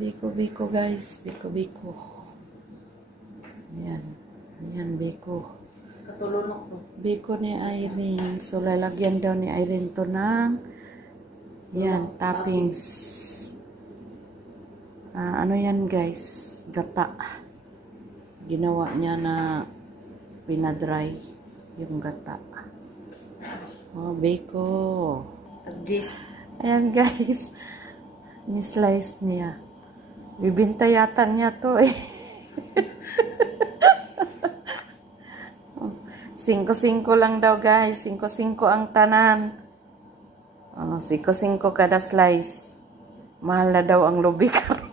Biko guys. Biko. Ayan. Ayan, biko. Katulunok to. Biko ni Irene. So, lalagyan daw ni Irene to ng yan, toppings. Ano yan guys? Gata. Ginawa niya na pinadry yung gata. Oh, biko. Tagjis. Ayan guys. Ni-slice niya. Bibinta yata niya to eh. 5-5 lang daw guys. 5-5 ang tanan. 5-5 kada slice. Mahal na daw ang lubi karon.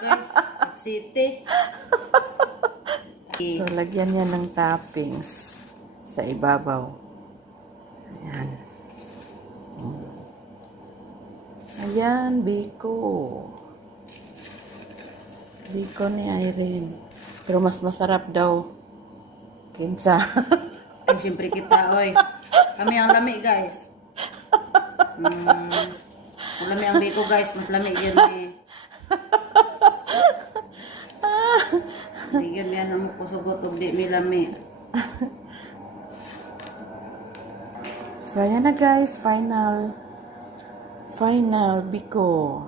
Guys, City. So, lagyan niya ng toppings sa ibabaw. Ayan. Ayan, biko. Biko ni Irene. Pero mas masarap daw. Kinsa. Ay, siyempre kita, oy. Kami ang lami, guys. Ang lami ang biko, guys. Mas lami yan, eh. Hindi yun yan ang kusugot o di may lami. So, ayan na guys. Final biko.